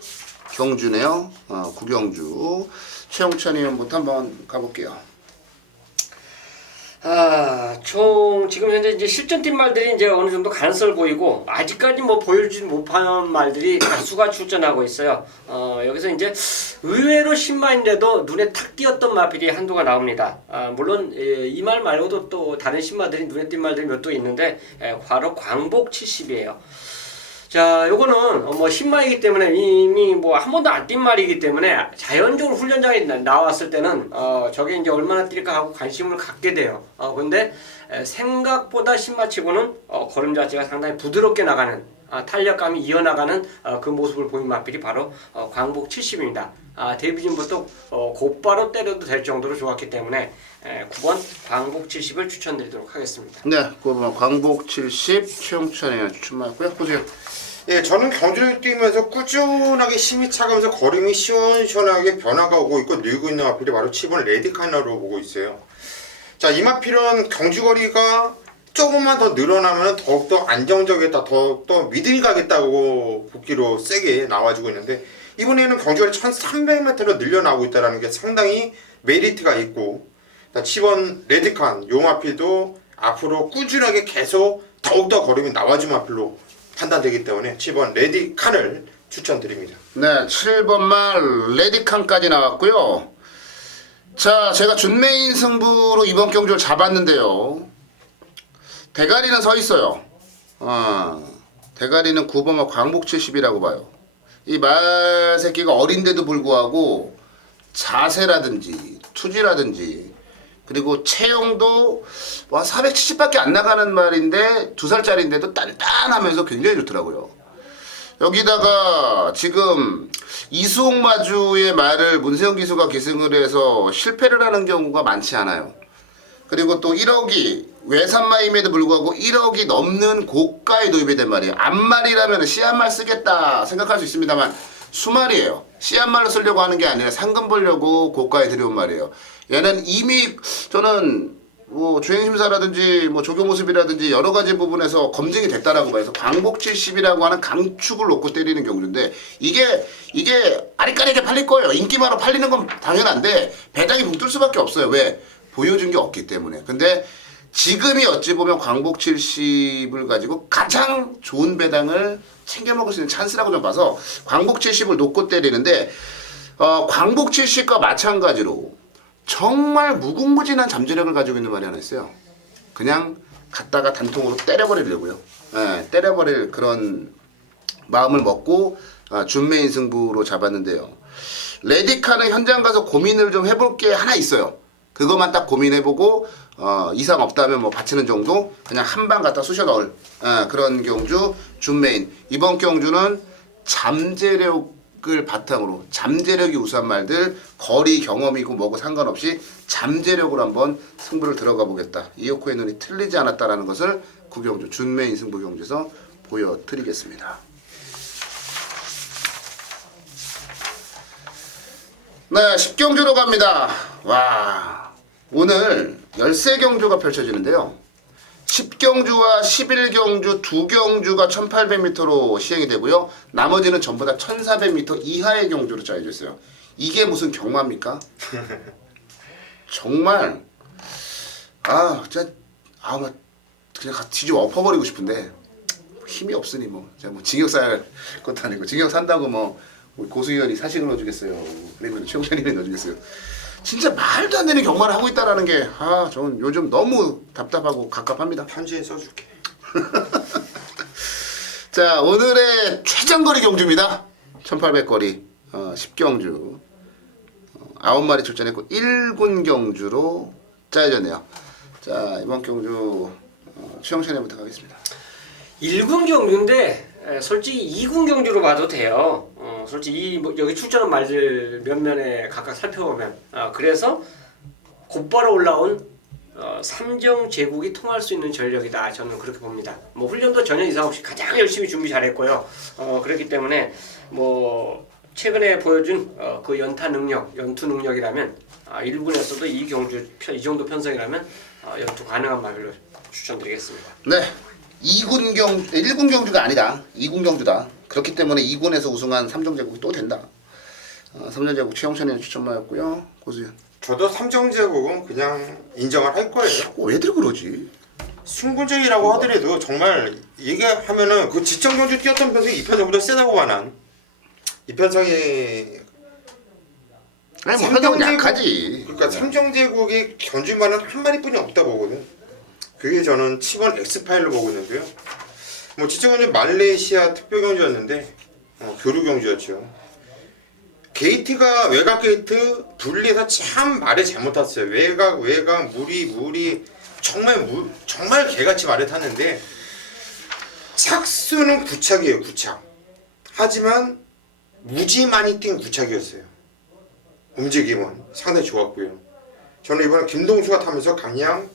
경주네요. 9경주 최영찬 의원부터 한번 가볼게요. 총 지금 현재 이제 실전팀 말들이 이제 어느 정도 가능성을 보이고 아직까지 뭐 보여주지 못한 말들이 다수가 출전하고 있어요. 여기서 이제 의외로 신마인데도 눈에 탁 띄었던 마필이 한두가 나옵니다. 물론 이 말 말고도 또 다른 신마들이 눈에 띈 말들이 몇 도 있는데 바로 광복 70이에요. 자, 요거는 뭐 신마이기 때문에 이미 뭐 한 번도 안 뛴 말이기 때문에 자연적으로 훈련장에 나왔을 때는 저게 이제 얼마나 뛸까 하고 관심을 갖게 돼요. 근데 생각보다 신마치고는 걸음 자체가 상당히 부드럽게 나가는 탄력감이 이어나가는 그 모습을 보인 마필이 바로 광복 70입니다. 데뷔 전부터 곧바로 때려도 될 정도로 좋았기 때문에 9번 광복 70을 추천드리도록 하겠습니다. 네, 그러면 광복 70 최용찬이 추천 맞고요. 보세요. 예, 저는 경주를 뛰면서 꾸준하게 힘이 차가면서 걸음이 시원시원하게 변화가 오고 있고 늘고 있는 마필이 바로 7번 레디카너로 보고 있어요. 자, 이 마필은 경주거리가 조금만 더 늘어나면 더욱더 안정적이겠다, 더욱더 믿음이 가겠다고 복귀로 세게 나와주고 있는데 이번에는 경주거리 1300m로 늘려나오고 있다는 게 상당히 메리트가 있고 7번 레디칸 요 마필도 앞으로 꾸준하게 계속 더욱더 걸음이 나와준 마필로 판단되기 때문에 7번 레디칸을 추천드립니다. 네, 7번 말 레디칸까지 나왔고요. 자, 제가 준메인 승부로 이번 경주를 잡았는데요. 대가리는 서 있어요. 대가리는 9번 말 광복 70이라고 봐요. 이 말 새끼가 어린데도 불구하고 자세라든지 투지라든지 그리고 체형도 470밖에 안 나가는 말인데 2살짜리인데도 단단하면서 굉장히 좋더라고요. 여기다가 지금 이수홍 마주의 말을 문세영 기수가 계승을 해서 실패를 하는 경우가 많지 않아요. 그리고 또 1억이 외산마임에도 불구하고 1억이 넘는 고가에 도입이 된 말이에요. 앞말이라면 씨앗말 쓰겠다 생각할 수 있습니다만 수말이에요. 씨앗말로 쓰려고 하는 게 아니라 상금 벌려고 고가에 들여온 말이에요. 얘는 이미 저는 뭐 주행심사라든지 뭐 조교 모습이라든지 여러 가지 부분에서 검증이 됐다라고 봐서 광복 70이라고 하는 강축을 놓고 때리는 경우인데 이게 아리까리하게 팔릴 거예요. 인기만으로 팔리는 건 당연한데 배당이 붕 뜰 수밖에 없어요. 왜? 보여준 게 없기 때문에. 근데 지금이 어찌 보면 광복 70을 가지고 가장 좋은 배당을 챙겨 먹을 수 있는 찬스라고 좀 봐서 광복 70을 놓고 때리는데 광복 70과 마찬가지로 정말 무궁무진한 잠재력을 가지고 있는 말이 하나 있어요. 그냥 갖다가 단통으로 때려버리려고요. 때려버릴 그런 마음을 먹고 준메인 승부로 잡았는데요. 레디카는 현장 가서 고민을 좀 해볼 게 하나 있어요. 그것만 딱 고민해보고 이상 없다면 뭐 바치는 정도 그냥 한 방 갖다 쑤셔 넣을 그런 경주 준메인. 이번 경주는 잠재력을 바탕으로 잠재력이 우수한 말들 거리 경험이고 뭐고 상관없이 잠재력으로 한번 승부를 들어가 보겠다. 이오코의 눈이 틀리지 않았다라는 것을 구경주 준메인 승부 경주에서 보여드리겠습니다. 네, 10경주로 갑니다. 와, 오늘 13경주가 펼쳐지는데요. 10경주와 11경주, 2경주가 1800m로 시행이 되고요. 나머지는 전부 다 1400m 이하의 경주로 짜여져 있어요. 이게 무슨 경마입니까? 정말 진짜 막 그냥 뒤집어 엎어버리고 싶은데 힘이 없으니 제가 징역 살 것도 아니고 징역 산다고 고수위원이 사식을 넣어주겠어요. 그러면 최고위원이 넣어주겠어요. 진짜 말도 안 되는 경마를 하고 있다라는 게 저는 요즘 너무 답답하고 갑갑합니다. 편지에 써줄게. 자, 오늘의 최장거리 경주입니다. 1800거리 10경주 9마리 출전했고 1군 경주로 짜여졌네요. 자, 이번 경주 최영찬이부터 가겠습니다. 1군 경주인데 솔직히 2군 경주로 봐도 돼요. 솔직히 여기 출전한 말들 몇 면에 각각 살펴보면 그래서 곧바로 올라온 삼정 제국이 통할 수 있는 전력이다. 저는 그렇게 봅니다. 훈련도 전혀 이상 없이 가장 열심히 준비 잘했고요. 그렇기 때문에 최근에 보여준 그 연투 능력이라면 1군에서도 이 경주 이 정도 편성이라면 연투 가능한 말로 추천드리겠습니다. 네. 1군 경주가 아니다. 2군 경주다. 그렇기 때문에 2군에서 우승한 삼정제국이 또 된다. 삼정제국 최영찬이는 추천마였고요. 고수현. 저도 삼정제국은 그냥 인정을 할 거예요. 왜들 그러지? 승부적이라고 하더라도 정말 얘기하면은 그 지정 경주 뛰었던 편성이 이 편성보다 세다고 봐난. 이 편성이 편성은 약하지. 그러니까 삼정제국이 견줄만한 한 마리뿐이 없다 보거든. 그게 저는 7번 엑스파일로 보고 있는데요. 뭐 지청은 말레이시아 특별 경주였는데 교류 경주였죠. 게이트가 외곽 게이트 분리해서 참 말에 잘못 탔어요. 외곽 무리 정말 개같이 말에 탔는데 착수는 구착이에요. 구착. 하지만 무지 많이 뛴 구착이었어요. 움직임은 상당히 좋았고요. 저는 이번에 김동수가 타면서 감량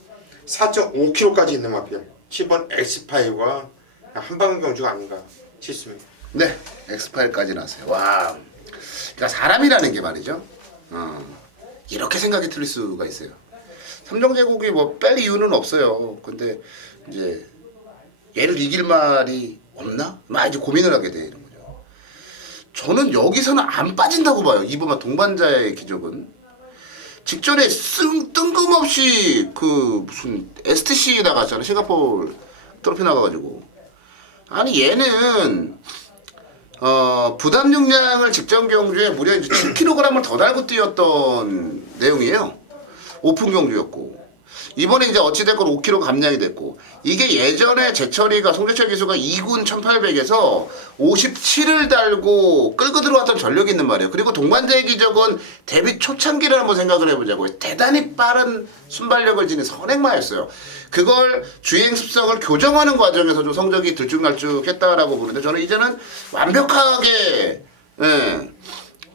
4.5km까지 있는 마필 10번 엑스파일과 한방 경주가 아닌가 싶습니다. 네, 엑스파일까지 나왔어요. 와, 그러니까 사람이라는 게 말이죠. 이렇게 생각이 틀릴 수가 있어요. 삼성제국이 뭐 뺄 이유는 없어요. 근데 이제 얘를 이길 말이 없나? 막 이제 고민을 하게 되는 거죠. 저는 여기서는 안 빠진다고 봐요. 이번만 동반자의 기적은. 직전에 뜬금없이 그 무슨 STC 나갔잖아. 싱가포르 트로피 나가가지고. 아니 얘는 부담 용량을 직전 경주에 무려 이제 7kg을 더 달고 뛰었던 내용이에요. 오픈 경주였고. 이번에 이제 어찌됐건 5kg 감량이 됐고. 이게 예전에 제철이가 송재철 기수가 2군 1800에서 57을 달고 끌고 들어왔던 전력이 있는 말이에요. 그리고 동반자의 기적은 데뷔 초창기를 한번 생각을 해보자고요. 대단히 빠른 순발력을 지닌 선행마였어요. 그걸 주행 습성을 교정하는 과정에서 좀 성적이 들쭉날쭉했다라고 보는데 저는 이제는 완벽하게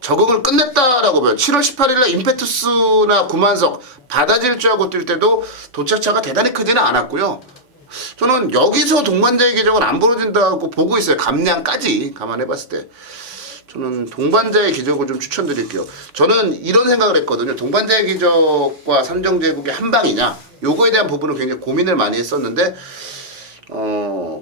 적응을 끝냈다라고 봐요. 7월 18일날 임페투스나 구만석 바다질주하고 뛸 때도 도착차가 대단히 크지는 않았고요. 저는 여기서 동반자의 기적은 안 벌어진다고 보고 있어요. 감량까지 감안해봤을 때. 저는 동반자의 기적을 좀 추천드릴게요. 저는 이런 생각을 했거든요. 동반자의 기적과 삼성제국이 한 방이냐. 요거에 대한 부분은 굉장히 고민을 많이 했었는데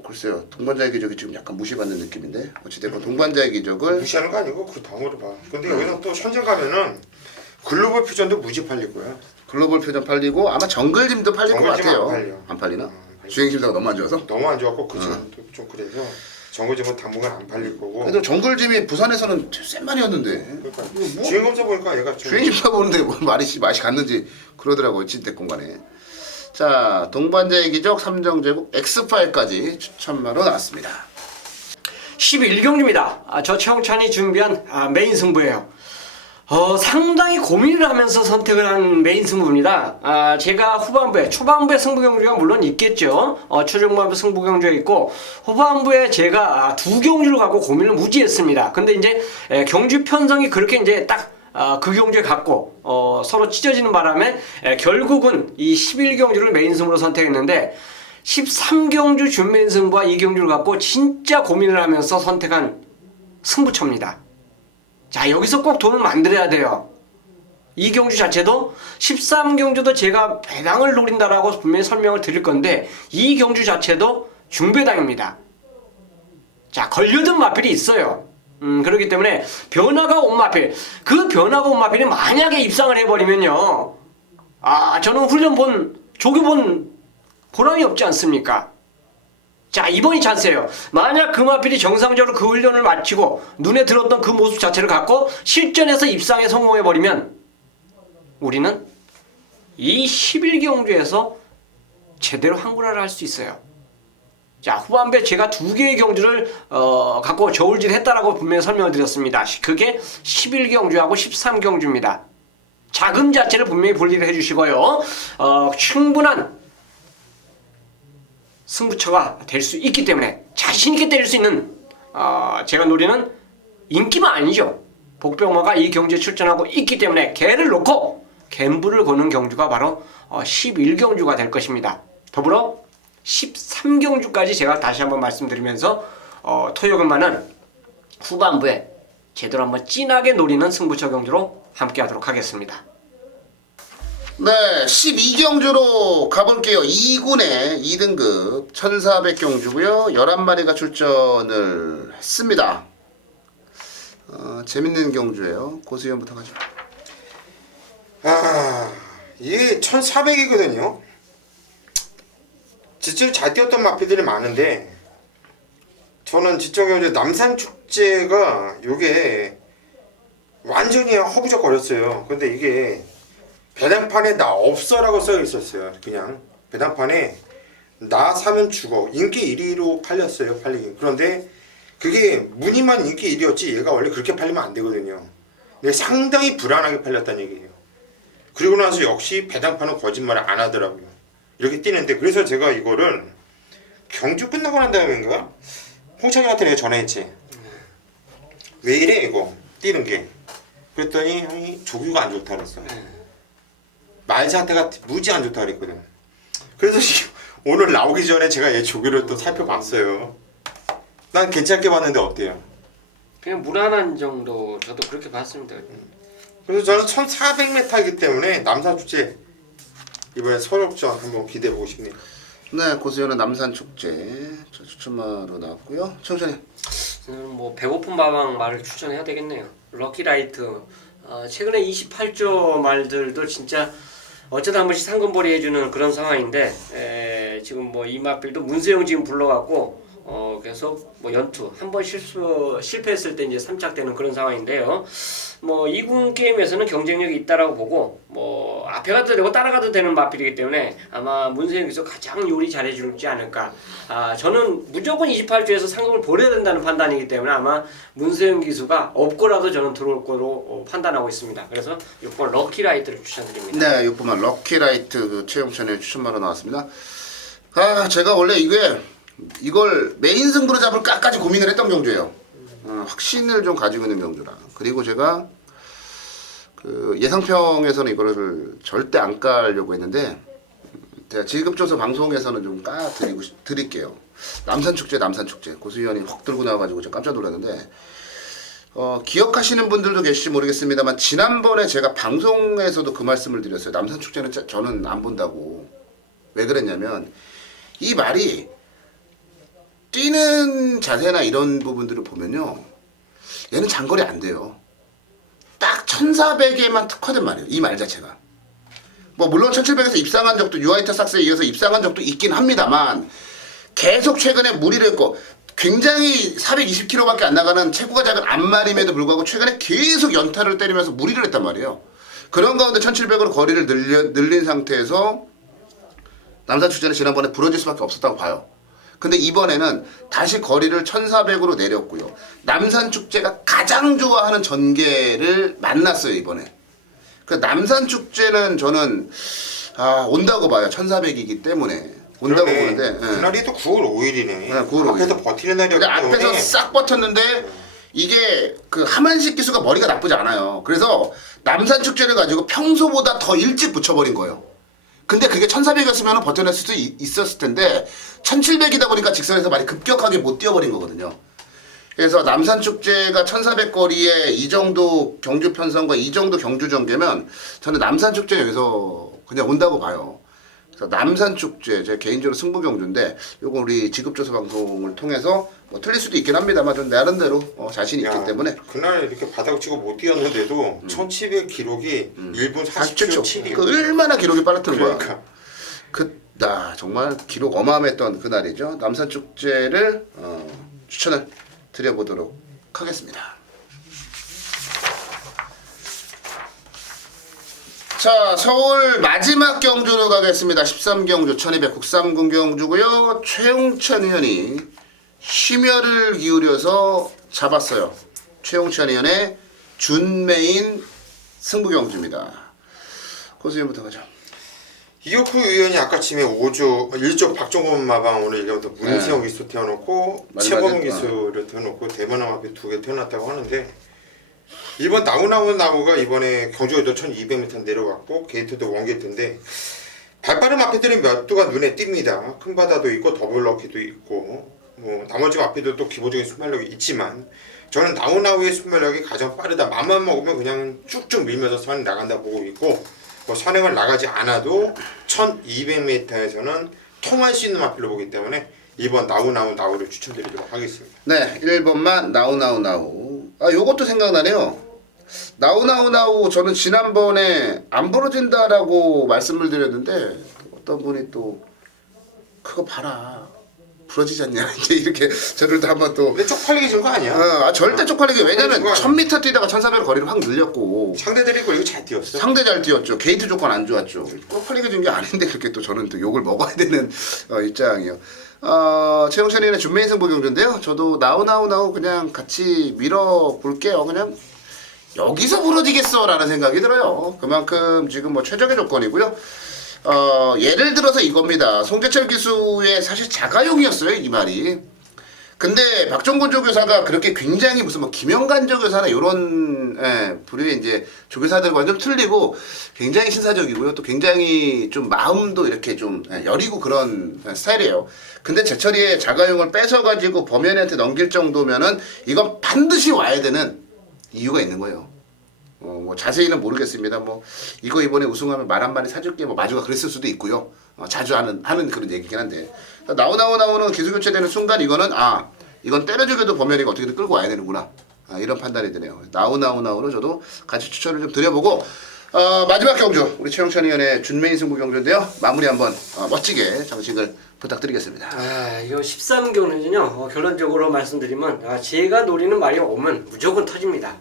글쎄요. 동반자의 기적이 지금 약간 무시받는 느낌인데 어찌됐건 동반자의 기적을 무시하는 거 아니고 그 다음으로 봐. 근데 여기서 또 현장 가면은 글로벌 퓨전도 무지 팔릴 거야. 글로벌 표정 팔리고 아마 정글짐도 팔릴 것 정글짐 같아요. 안 팔려. 안 팔리나? 안 팔려. 주행 심사가 너무 안 좋아서? 너무 안 좋았고 좀 그래서 정글짐은 당분간 안 팔릴 거고. 그래도 정글짐이 부산에서는 센 말이었는데 그러니까 주행 검사 보니까 얘가 좀 주행 심사 보는데 뭐 맛이 갔는지 그러더라고요. 진대공간에. 자, 동반자의 기적 3정제국 엑스파일까지 추천마로 나왔습니다. 11경주입니다. 저 최홍찬이 준비한 메인 승부예요. 상당히 고민을 하면서 선택을 한 메인 승부입니다. 제가 초반부에 승부 경주가 물론 있겠죠. 초중반부 승부 경주가 있고, 후반부에 제가 두 경주를 갖고 고민을 무지했습니다. 근데 이제 경주 편성이 그렇게 이제 딱 그 경주에 갖고 서로 찢어지는 바람에 결국은 이 11경주를 메인 승부로 선택했는데 13경주 준메인 승부와 이 경주를 갖고 진짜 고민을 하면서 선택한 승부처입니다. 자, 여기서 꼭 돈을 만들어야 돼요. 이 경주 자체도 13경주도 제가 배당을 노린다라고 분명히 설명을 드릴 건데 이 경주 자체도 중배당입니다. 자, 걸려든 마필이 있어요. 그렇기 때문에 변화가 온 마필, 그 변화가 온 마필이 만약에 입상을 해버리면요, 저는 조교본 보람이 없지 않습니까? 자, 이번이 찬스예요. 만약 그 마필이 정상적으로 그 훈련을 마치고 눈에 들었던 그 모습 자체를 갖고 실전에서 입상에 성공해버리면 우리는 이 11경주에서 제대로 항구라를 할 수 있어요. 자, 후반부에 제가 두 개의 경주를 갖고 저울질 했다라고 분명히 설명을 드렸습니다. 그게 11경주하고 13경주입니다. 자금 자체를 분명히 분리를 해주시고요. 충분한 승부처가 될 수 있기 때문에 자신있게 때릴 수 있는 제가 노리는 인기만 아니죠. 복병마가 이 경주에 출전하고 있기 때문에 개를 놓고 갬블을 거는 경주가 바로 11경주가 될 것입니다. 더불어 13경주까지 제가 다시 한번 말씀드리면서 토요금만은 후반부에 제대로 한번 진하게 노리는 승부처 경주로 함께 하도록 하겠습니다. 네, 12경주로 가볼게요. 2군의 2등급 1400경주고요. 11마리가 출전을 했습니다. 재밌는 경주예요. 고수위원부터 가죠. 이게 1400이거든요. 지칠 잘 뛰었던 마필들이 많은데 저는 지청경주 남산축제가 요게 완전히 허부적거렸어요. 근데 이게 배당판에 나 없어라고 써 있었어요. 그냥 배당판에 나 사면 죽어 인기 1위로 팔렸어요. 팔리긴. 그런데 그게 무늬만 인기 1위였지 얘가 원래 그렇게 팔리면 안 되거든요. 근데 상당히 불안하게 팔렸다는 얘기예요. 그리고 나서 역시 배당파는 거짓말을 안 하더라고요. 이렇게 뛰는데 그래서 제가 이거를 경주 끝나고 난 다음인가 홍창이한테 내가 전화했지. 왜 이래 이거 뛰는 게. 그랬더니 형이 조교가 안 좋다 그랬어. 말 상태가 무지 안 좋다 그랬거든. 그래서 오늘 나오기 전에 제가 얘 조교를 또 살펴봤어요. 난 괜찮게 봤는데 어때요? 그냥 무난한 정도 저도 그렇게 봤습니다. 그래서 저는 1400m이기 때문에 남산축제 이번에 서울전 한번 기대해보고 싶네요. 네, 고수연은 남산축제 저 추천마로 나왔고요. 청천이. 뭐 배고픈 마방 말을 추천해야 되겠네요. 럭키라이트 최근에 28조 말들도 진짜 어쩌다 한 번씩 상금벌이 해주는 그런 상황인데 지금 뭐 이마필도 문세영 지금 불러갖고 계속 뭐 연투 한 번 실패했을 때 이제 3착되는 그런 상황인데요. 뭐 2군 게임에서는 경쟁력이 있다라고 보고 뭐 앞에 가도 되고 따라가도 되는 마필이기 때문에 아마 문세영에서 가장 요리 잘해주지 않을까. 저는 무조건 28조에서 상금을 벌여야 된다는 판단이기 때문에 아마 문세영 기수가 없고라도 저는 들어올 거로 판단하고 있습니다. 그래서 6번 럭키라이트를 추천드립니다. 네, 6번만 럭키라이트 그 최영천의 추천마로 나왔습니다. 제가 원래 이걸 메인 승부로 잡을까까지 고민을 했던 경주예요. 확신을 좀 가지고 있는 경주라. 그리고 제가 그 예상평에서는 이거를 절대 안 깔려고 했는데 제가 지급조서 방송에서는 좀 드릴게요. 남산축제 고수위원이 확 들고 나와가지고 제가 깜짝 놀랐는데 기억하시는 분들도 계실지 모르겠습니다만 지난번에 제가 방송에서도 그 말씀을 드렸어요. 남산축제는 저는 안 본다고. 왜 그랬냐면 이 말이 뛰는 자세나 이런 부분들을 보면요, 얘는 장거리 안 돼요. 딱 1400에만 특화된 말이에요. 이 말 자체가. 뭐 물론 1700에서 입상한 적도 유아이터 삭스에 이어서 입상한 적도 있긴 합니다만 계속 최근에 무리를 했고 굉장히 420km밖에 안 나가는 체구가 작은 앞말임에도 불구하고 최근에 계속 연타를 때리면서 무리를 했단 말이에요. 그런 가운데 1700으로 거리를 늘린 상태에서 남산축제는 지난번에 부러질 수밖에 없었다고 봐요. 근데 이번에는 다시 거리를 1400으로 내렸고요. 남산축제가 가장 좋아하는 전개를 만났어요, 이번에. 그 남산축제는 저는 온다고 봐요. 1400이기 때문에. 온다고 보는데. 그날이 또 9월 5일이네. 네, 9월 5일. 앞에서 버티는 날이었기 때문에. 앞에서 싹 버텼는데 이게 그 하만식 기수가 머리가 나쁘지 않아요. 그래서 남산축제를 가지고 평소보다 더 일찍 붙여버린 거예요. 근데 그게 1400이었으면 버텨낼 수도 있었을 텐데 1700이다 보니까 직선에서 많이 급격하게 못 뛰어버린 거거든요. 그래서 남산축제가 1400 거리에 이 정도 경주 편성과 이 정도 경주 전개면 저는 남산축제 여기서 그냥 온다고 봐요. 그래서 남산축제 제 개인적으로 승부 경주인데 요거 우리 지급조사 방송을 통해서 뭐 틀릴 수도 있긴 합니다만 좀 나름대로 자신이 있기 때문에 그날 이렇게 바닥 치고 못 뛰었는데도 1700 기록이 1분 47초 7이 그 얼마나 기록이 빨랐던 거야. 그러니까. 정말 기록 어마어마했던 그날이죠. 남산축제를 추천을 드려보도록 하겠습니다. 자, 서울 마지막 경주로 가겠습니다. 13경주 1200 국삼군 경주고요. 최웅찬 의원이 심혈을 기울여서 잡았어요. 최웅찬 의원의 준메인 승부 경주입니다. 고수위원부터 가죠. 이호쿠 의원이 아까 침에 1조 박종원 마방 오늘 얘기하면서 문세영 기수 태워놓고 최범 기수를 태워놓고 대만함 앞에 2개 태워놨다고 하는데 이번 나우가 이번에 경주에도 1200m 내려갔고 게이트도 원게이트인데 발빠름 앞에들이 몇 두가 눈에 띕니다. 큰 바다도 있고 더블 럭키도 있고 뭐 나머지 앞에도 또 기본적인 순발력이 있지만 저는 나우의 순발력이 가장 빠르다. 맘만 먹으면 그냥 쭉쭉 밀면서 선행 나간다 보고 있고 뭐 선행을 나가지 않아도 1200m에서는 통할 수 있는 마필로 보기 때문에 2번 나우를 추천드리도록 하겠습니다. 네, 1번만 나우. 요것도 생각나네요. 나우 저는 지난번에 안 부러진다라고 말씀을 드렸는데 어떤 분이 또 그거 봐라. 부러지지 않냐 이제 이렇게 저를 또 한번 또 근데 쪽팔리게 준 거 아니야? 절대 쪽팔리게 왜냐면 그건 1000m 뛰다가 1400 거리를 확 늘렸고 상대들이 이거 잘 뛰었어. 상대 잘 뛰었죠. 게이트 조건 안 좋았죠. 쪽팔리게 준 게 아닌데 그렇게 또 저는 또 욕을 먹어야 되는 입장이요. 최용찬이는 준메인 승부 경주인데요. 저도 나우 그냥 같이 밀어볼게요. 그냥 여기서 부러지겠어라는 생각이 들어요. 그만큼 지금 뭐 최적의 조건이고요. 예를 들어서 이겁니다. 송재철 기수의 사실 자가용이었어요, 이 말이. 근데 박종곤 조교사가 그렇게 굉장히 무슨 뭐 김영관 조교사나 요런 부류의 이제 조교사들과는 좀 틀리고 굉장히 신사적이고요. 또 굉장히 좀 마음도 이렇게 좀 여리고 그런 스타일이에요. 근데 제철이의 자가용을 뺏어가지고 범현이한테 넘길 정도면은 이건 반드시 와야 되는 이유가 있는 거예요. 뭐 자세히는 모르겠습니다. 뭐 이거 이번에 우승하면 말 한마디 사줄게 뭐 마주가 그랬을 수도 있고요. 자주 하는 그런 얘기긴 한데 나오는 기술 교체되는 순간 이거는 이건 때려주게도 범현이가 어떻게든 끌고 와야 되는구나 이런 판단이 드네요. 나우로 저도 같이 추천을 좀 드려보고 마지막 경주 우리 최용찬 의원의 준메인 승부 경주인데요. 마무리 한번 멋지게 장식을 부탁드리겠습니다. 이거 13경주는요 결론적으로 말씀드리면 제가 노리는 말이 오면 무조건 터집니다.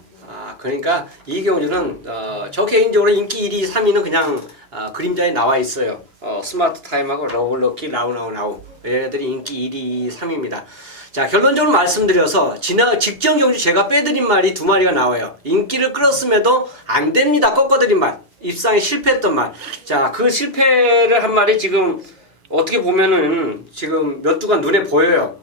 그러니까 이 경주는 저 개인적으로 인기 1위, 3위는 그냥 그림자에 나와 있어요. 스마트 타임하고 러블럭키, 라우 얘네들이 인기 1위, 3위입니다. 자, 결론적으로 말씀드려서 직전 경주 제가 빼드린 말이 두 마리가 나와요. 인기를 끌었음에도 안 됩니다. 꺾어드린 말. 입상에 실패했던 말. 자, 그 실패를 한 말이 지금 어떻게 보면은 지금 몇 두가 눈에 보여요.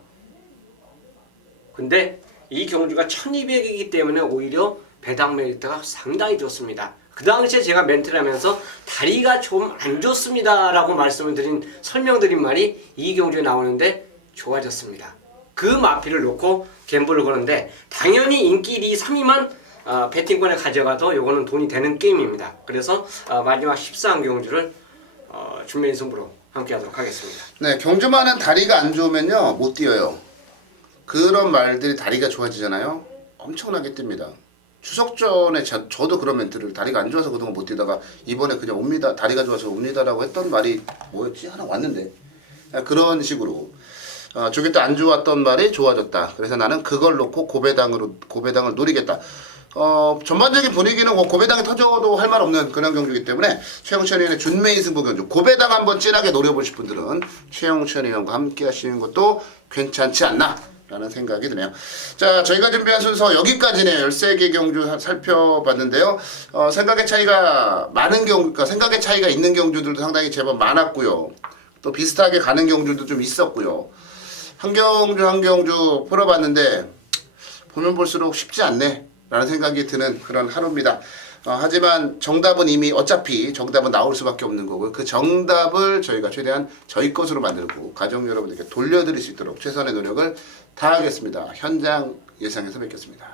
근데 이 경주가 1200이기 때문에 오히려 배당 메리트가 상당히 좋습니다. 그 당시에 제가 멘트를 하면서 다리가 좀 안 좋습니다 라고 말씀을 설명드린 말이 이 경주에 나오는데 좋아졌습니다. 그 마피를 놓고 갬블을 거는데 당연히 인기 1위, 3위만 배팅권에 가져가도 요거는 돈이 되는 게임입니다. 그래서 마지막 14경주를 준메인 승부로 함께 하도록 하겠습니다. 네, 경주만은 다리가 안 좋으면요 못 뛰어요. 그런 말들이 다리가 좋아지잖아요. 엄청나게 뜁니다. 추석 전에 저도 그런 멘트를 다리가 안 좋아서 그동안 못 뛰다가 이번에 그냥 옵니다. 다리가 좋아서 옵니다라고 했던 말이 뭐였지? 하나 왔는데 그런 식으로 저게 또 안 좋았던 말이 좋아졌다. 그래서 나는 그걸 놓고 고배당을 노리겠다. 전반적인 분위기는 고배당이 터져도 할 말 없는 그런 경주이기 때문에 최용찬 의원의 준메인 승부 경주 고배당 한번 진하게 노려보실 분들은 최용찬 의원과 함께 하시는 것도 괜찮지 않나 라는 생각이 드네요. 자, 저희가 준비한 순서 여기까지네요. 13개 경주 살펴봤는데요. 생각의 차이가 많은 그러니까 생각의 차이가 있는 경주들도 상당히 제법 많았고요. 또 비슷하게 가는 경주도 좀 있었고요. 한 경주 풀어봤는데 보면 볼수록 쉽지 않네 라는 생각이 드는 그런 하루입니다. 하지만 정답은 이미 어차피 정답은 나올 수밖에 없는 거고요. 그 정답을 저희가 최대한 저희 것으로 만들고 가족 여러분들께 돌려드릴 수 있도록 최선의 노력을 다하겠습니다. 현장 예상에서 뵙겠습니다.